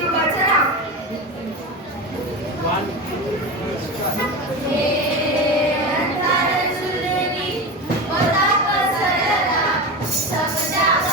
1, 2, 3, Yeah.